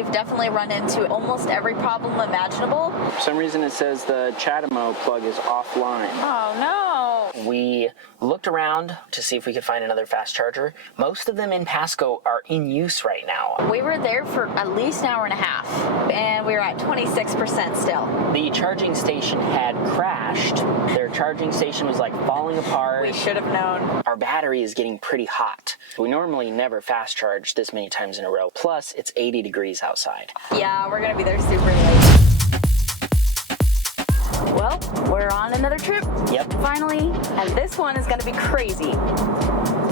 we've definitely run into almost every problem imaginable. For some reason it says the CHAdeMO plug is offline. Oh no! We looked around to see if we could find another fast charger. Most of them in Pasco are in use right now. We were there for at least an hour and a half, and we were at 26% still. The charging station had crashed. Their charging station was like falling apart. We should have known. Our battery is getting pretty hot. We normally never fast charge this many times in a row. Plus, it's 80 degrees outside. Yeah, we're gonna be there super late. Well, we're on another trip. Yep. Finally, and this one is gonna be crazy.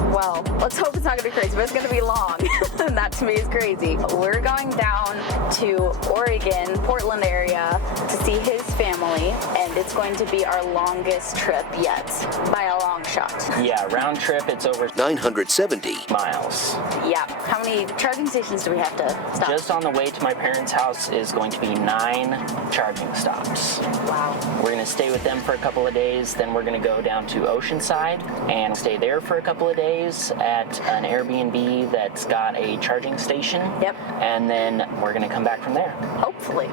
Well, let's hope it's not gonna be crazy, but it's gonna be long. And that to me is crazy. We're going down to Oregon, Portland area to see his family, and it's going to be our longest trip yet, by a long shot. Yeah, round trip, it's over 970 miles. Yeah, how many charging stations do we have to stop? Just on the way to my parents' house is going to be 9 charging stops. Wow. We're gonna stay with them for a couple of days, then we're gonna go down to Oceanside and stay there for a couple of days at an Airbnb that's got a charging station. Yep. And then we're gonna come back from there. Hopefully.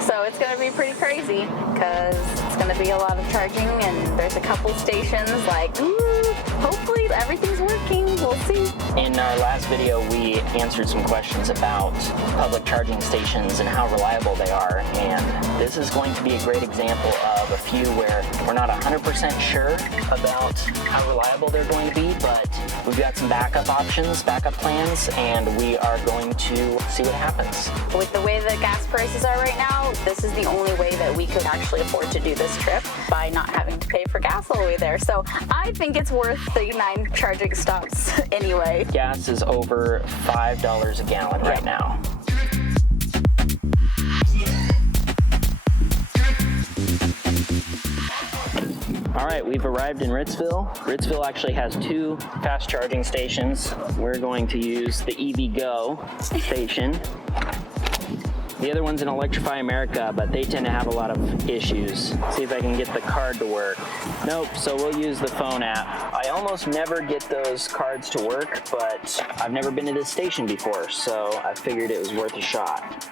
So it's going to be pretty crazy because it's going to be a lot of charging, and there's a couple stations like, hopefully everything's working. We'll see. In our last video, we answered some questions about public charging stations and how reliable they are, and this is going to be a great example of a few where we're not 100% sure about how reliable they're going to be, but we've got some backup options, backup plans, and we are going to see what happens. With the way the gas prices are right now, this is the only way that we could actually afford to do this trip by not having to pay for gas all the way there. So I think it's worth the 9 charging stops anyway. Gas is over $5 a gallon right now. All right, we've arrived in Ritzville. Ritzville actually has 2 fast charging stations. We're going to use the EV Go station. The other one's in Electrify America, but they tend to have a lot of issues. See if I can get the card to work. Nope, so we'll use the phone app. I almost never get those cards to work, but I've never been to this station before, so I figured it was worth a shot.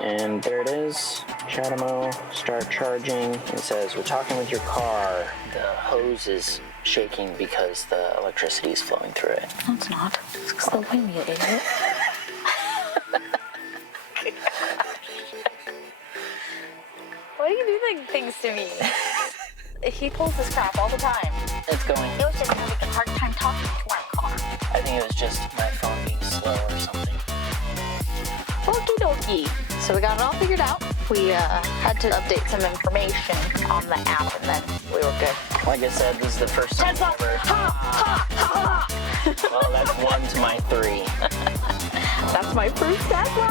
And there it is, CHAdeMO, start charging. It says, we're talking with your car. The hose is shaking because the electricity is flowing through it. No, it's not. It's because the wind, you idiot. Why do you do things to me? He pulls this crap all the time. It's going. He was just having a hard time talking to our car. I think it was just my phone being slow or something. Okie dokie. So we got it all figured out. We had to update some information on the app, and then we were good. Like I said, this is the first time Tesla! ever. Ha! Ha! Ha! Ha! Well, that's 1 to my 3. That's my first Tesla!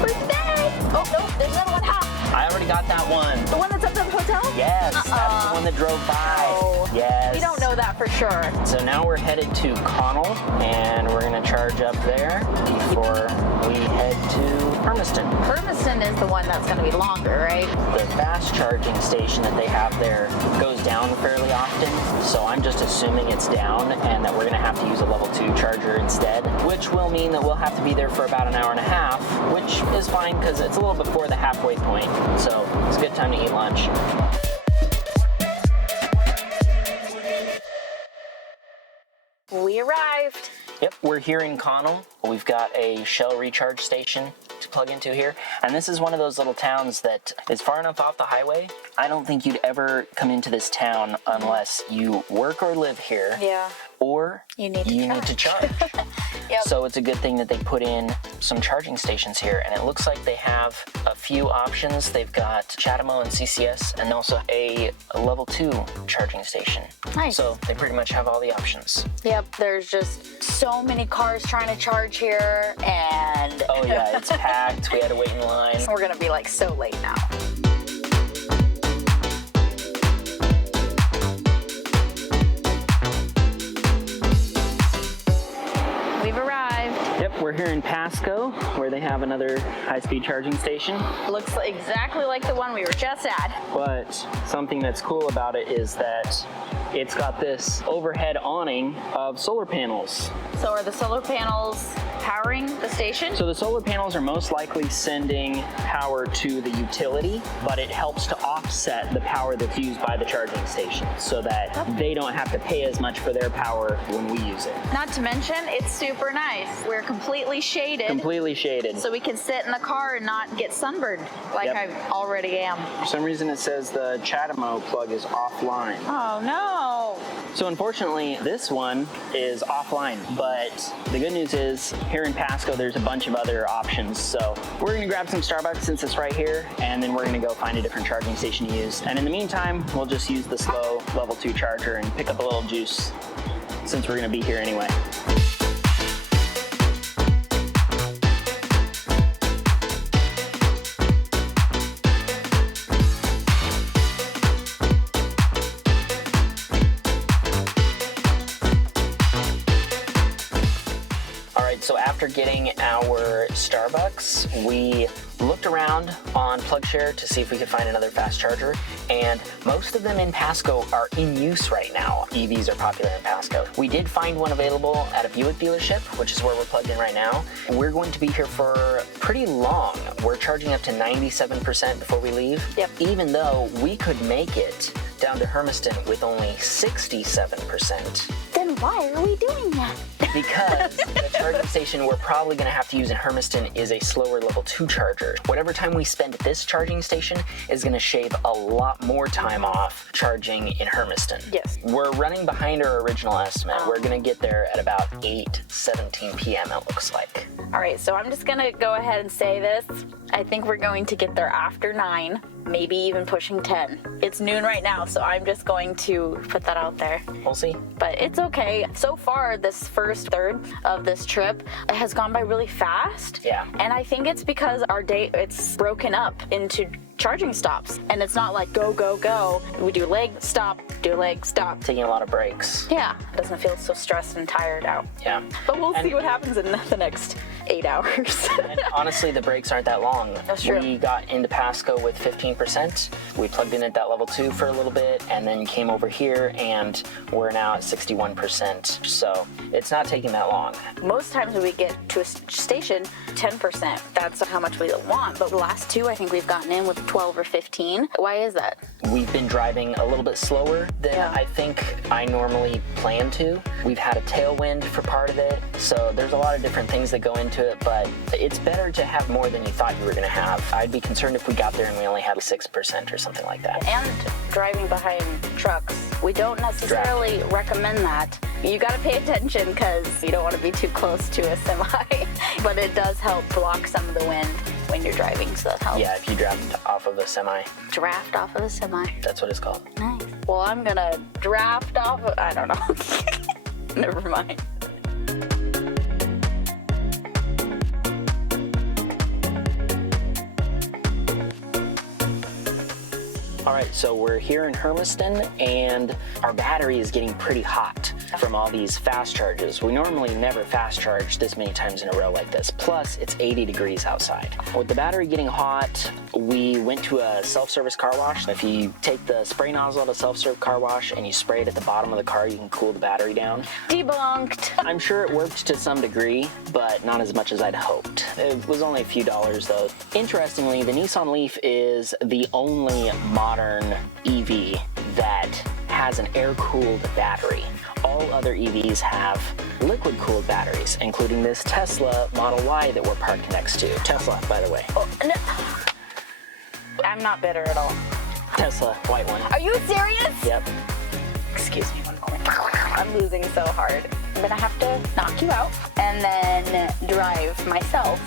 First day! Oh, no, there's another one. Ha! I already got that one. The one that's up at the hotel? Yes, that's the one that drove by. Oh, yes. we don't know that for sure. So now we're headed to Connell, and we're going to charge up there before we head to Hermiston. Hermiston is the one that's going to be longer, right? The fast charging station that they have there goes down fairly often, so I'm just assuming it's down and that we're going to have to use a level 2 charger instead, which will mean that we'll have to be there for about an hour and a half, which is fine because it's a little before the halfway point, so it's a good time to eat lunch. We arrived. Yep, we're here in Connell. We've got a Shell recharge station to plug into here. And this is one of those little towns that is far enough off the highway. I don't think you'd ever come into this town unless you work or live here. Yeah. Or you need to charge. Yep. So it's a good thing that they put in some charging stations here, and it looks like they have a few options. They've got CHAdeMO and CCS, and also a level 2 charging station. Nice. So they pretty much have all the options. Yep, there's just so many cars trying to charge here, and oh yeah, it's packed. We had to wait in line. We're gonna be like so late now. We've arrived. Yep, we're here in Pasco, where they have another high-speed charging station. Looks exactly like the one we were just at. But something that's cool about it is that it's got this overhead awning of solar panels. So are the solar panels station? So the solar panels are most likely sending power to the utility, but it helps to offset the power that's used by the charging station so that they don't have to pay as much for their power when we use it. Not to mention, it's super nice. We're completely shaded. Completely shaded. So we can sit in the car and not get sunburned like Yep. I already am. For some reason it says the Chatamo plug is offline. Oh no. So unfortunately, this one is offline, but the good news is here in Pasco, there's a bunch of other options. So we're gonna grab some Starbucks since it's right here, and then we're gonna go find a different charging station to use. And in the meantime, we'll just use the slow level 2 charger and pick up a little juice since we're gonna be here anyway. So after getting our Starbucks, we looked around on PlugShare to see if we could find another fast charger, and most of them in Pasco are in use right now. EVs are popular in Pasco. We did find one available at a Buick dealership, which is where we're plugged in right now. We're going to be here for pretty long. We're charging up to 97% before we leave, even though we could make it down to Hermiston with only 67%. Then why are we doing that? Because the charging station we're probably going to have to use in Hermiston is a slower level 2 charger. Whatever time we spend at this charging station is going to shave a lot more time off charging in Hermiston. Yes. We're running behind our original estimate. We're going to get there at about 8:17 p.m. it looks like. All right, so I'm just going to go ahead and say this. I think we're going to get there after 9, maybe even pushing 10. It's noon right now, so I'm just going to put that out there. We'll see. But it's okay. So far, this first third of this trip has gone by really fast. Yeah. And I think it's because our day, it's broken up into charging stops. And it's not like go, go, go. We do leg, stop, do leg, stop. Taking a lot of breaks. Yeah. It doesn't feel so stressed and tired out. Yeah. But we'll see what happens in the next 8 hours. And honestly, the breaks aren't that long. That's true. We got into Pasco with 15%. We plugged in at that level 2 for a little bit and then came over here and we're now at 61%. So it's not taking that long. Most times when we get to a station, 10%. That's how much we want. But the last 2, I think we've gotten in with 12 or 15. Why is that? We've been driving a little bit slower than I think I normally plan to. We've had a tailwind for part of it. So there's a lot of different things that go into it, but it's better to have more than you thought you were going to have. I'd be concerned if we got there and we only had 6% or something like that. And driving behind trucks, we don't necessarily recommend that. You got to pay attention because you don't want to be too close to a semi, but it does help block some of the wind when you're driving, so that helps. Yeah, if you draft off of a semi. Draft off of a semi. That's what it's called. Nice. Well, I'm gonna draft off of, I don't know. Never mind. All right, so we're here in Hermiston and our battery is getting pretty hot from all these fast charges. We normally never fast charge this many times in a row like this. Plus, it's 80 degrees outside. With the battery getting hot, we went to a self-service car wash. If you take the spray nozzle at a self-serve car wash and you spray it at the bottom of the car, you can cool the battery down. Debunked. I'm sure it worked to some degree, but not as much as I'd hoped. It was only a few dollars though. Interestingly, the Nissan Leaf is the only modern EV that has an air-cooled battery. All other EVs have liquid-cooled batteries, including this Tesla Model Y that we're parked next to. Tesla, by the way. Oh, no. I'm not bitter at all. Tesla, white one. Are you serious? Yep. Excuse me one moment. I'm losing so hard. I'm gonna have to knock you out and then drive myself.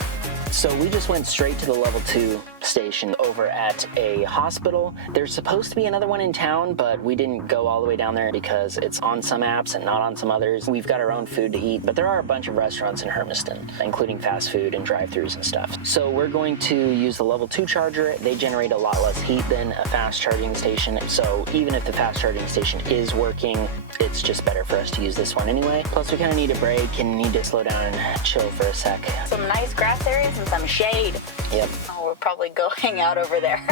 So we just went straight to the level 2 station over at a hospital. There's supposed to be another one in town, but we didn't go all the way down there because it's on some apps and not on some others. We've got our own food to eat, but there are a bunch of restaurants in Hermiston, including fast food and drive-thrus and stuff. So we're going to use the level 2 charger. They generate a lot less heat than a fast charging station. So even if the fast charging station is working, it's just better for us to use this one anyway. Plus we kind of need a break and need to slow down and chill for a sec. Some nice grass areas and some shade. Yep. Oh, we'll probably go hang out over there.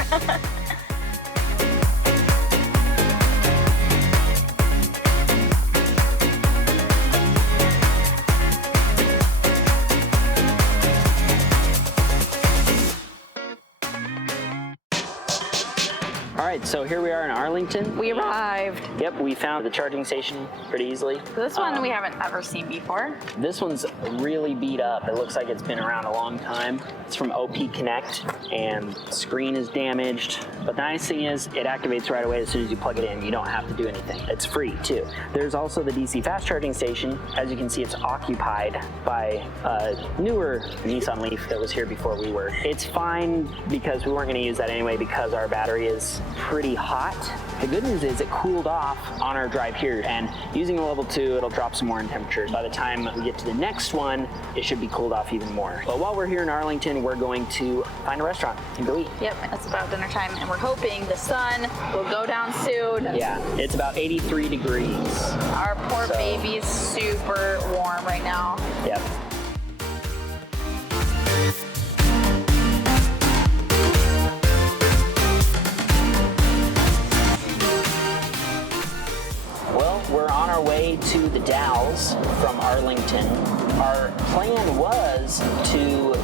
right, so here we are in Arlington. We arrived. Yep, we found the charging station pretty easily. This one we haven't ever seen before. This one's really beat up. It looks like it's been around a long time. It's from OP Connect, and the screen is damaged. But the nice thing is, it activates right away as soon as you plug it in. You don't have to do anything. It's free, too. There's also the DC fast charging station. As you can see, it's occupied by a newer Nissan Leaf that was here before we were. It's fine because we weren't going to use that anyway because our battery is pretty hot. The good news is it cooled off on our drive here, and using a level 2, it'll drop some more in temperature. By the time we get to the next one, it should be cooled off even more. But while we're here in Arlington, we're going to find a restaurant and go eat. Yep, it's about dinner time, and we're hoping the sun will go down soon. Yeah, it's about 83 degrees. Our poor baby's super warm right now. Yep. Well, we're on our way to the Dalles from Arlington. Our plan was to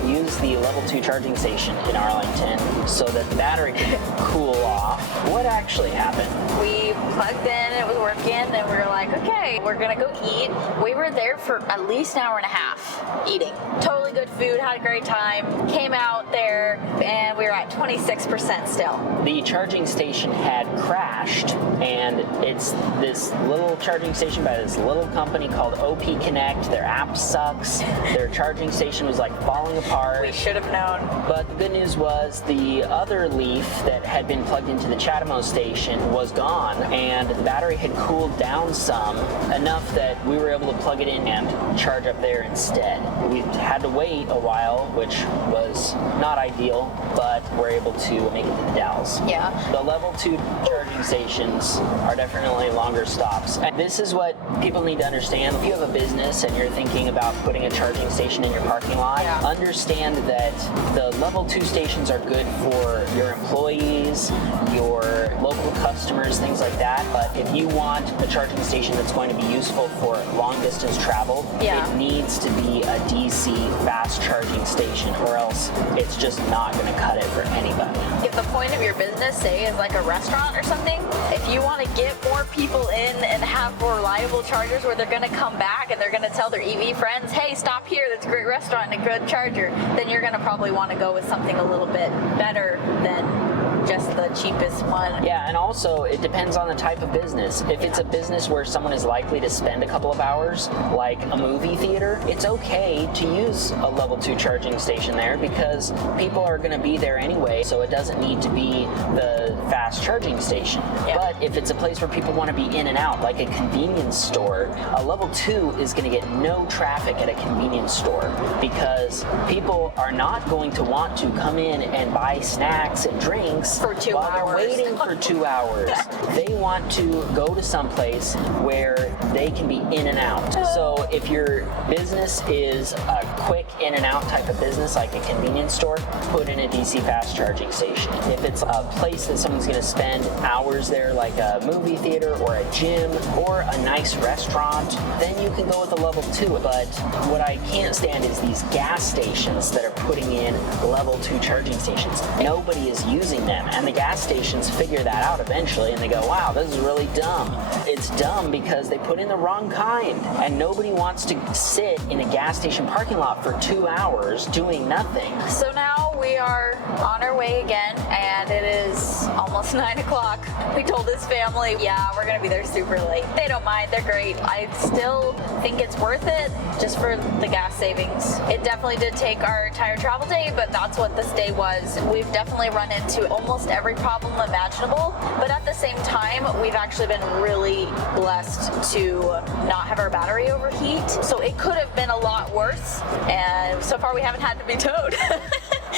use the level 2 charging station in Arlington so that the battery could cool off. What actually happened? We plugged in, it was working, and we were like, okay, we're gonna go eat. We were there for at least an hour and a half eating. Totally good food, had a great time. Came out there, and we were at 26% still. The charging station had crashed, and it's this little charging station by this little company called OP Connect. Their app sucks. Their charging station was like falling apart. We should have known. But the good news was the other Leaf that had been plugged into the Chatamo station was gone, and the battery had cooled down some, enough that we were able to plug it in and charge up there instead. We had to wait a while, which was not ideal, but we're able to make it to the Dalles. Yeah. The level 2 charging stations are definitely longer stops. And this is what people need to understand. If you have a business and you're thinking about putting a charging station in your parking lot, understand that the level 2 stations are good for your employees, your local customers, things like that. But if you want a charging station that's going to be useful for long distance travel, it needs to be a DC fast charging station, or else it's just not going to cut it for anybody. If the point of your business, say, is like a restaurant or something, if you want to get more people in and have more reliable chargers where they're going to come back and they're going to tell their EV friends, hey, stop here, that's a great restaurant and a good charger, then you're going to probably want to go with something a little bit better than just the cheapest one. Yeah, and also it depends on the type of business. If it's a business where someone is likely to spend a couple of hours, like a movie theater, it's okay to use a level 2 charging station there because people are going to be there anyway, so it doesn't need to be the fast charging station. But if it's a place where people want to be in and out, like a convenience store, a level 2 is going to get no traffic at a convenience store because people are not going to want to come in and buy snacks and drinks for 2 while hours. They're waiting for 2 hours. They want to go to some place where they can be in and out. So if your business is a quick in and out type of business, like a convenience store, put in a DC fast charging station. If it's a place that someone's going to spend hours there, like a movie theater or a gym or a nice restaurant, then you can go with a level 2. But what I can't stand is these gas stations that are putting in level 2 charging stations. Nobody is using them, and the gas stations figure that out eventually, and they go, wow, this is really dumb. It's dumb because they put in the wrong kind, and nobody wants to sit in a gas station parking lot for 2 hours doing nothing. So now we are on our way again, and it is almost 9 o'clock. We told his family, yeah, we're gonna be there super late. They don't mind, they're great. I still think it's worth it just for the gas savings. It definitely did take our entire travel day, but that's what this day was. We've definitely run into almost every problem imaginable, but at the same time, we've actually been really blessed to not have our battery overheat. So it could have been a lot worse, and so far we haven't had to be towed.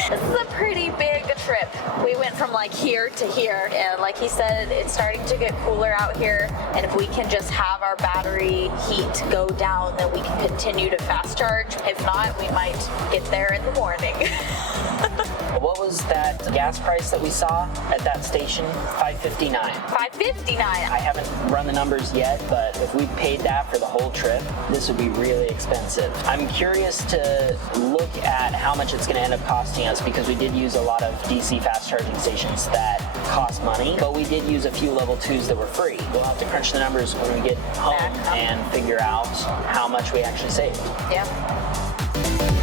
This is a pretty big trip. We went from like here to here, and like he said, it's starting to get cooler out here, and if we can just have our battery heat go down, then we can continue to fast charge. If not, we might get there in the morning. What was that gas price that we saw at that station? $5.59. $5.59. I haven't run the numbers yet, but if we paid that for the whole trip, this would be really expensive. I'm curious to look at how much it's going to end up costing us because we did use a lot of DC fast charging stations that cost money, but we did use a few level 2s that were free. We'll have to crunch the numbers when we get home and figure out how much we actually saved. Yeah.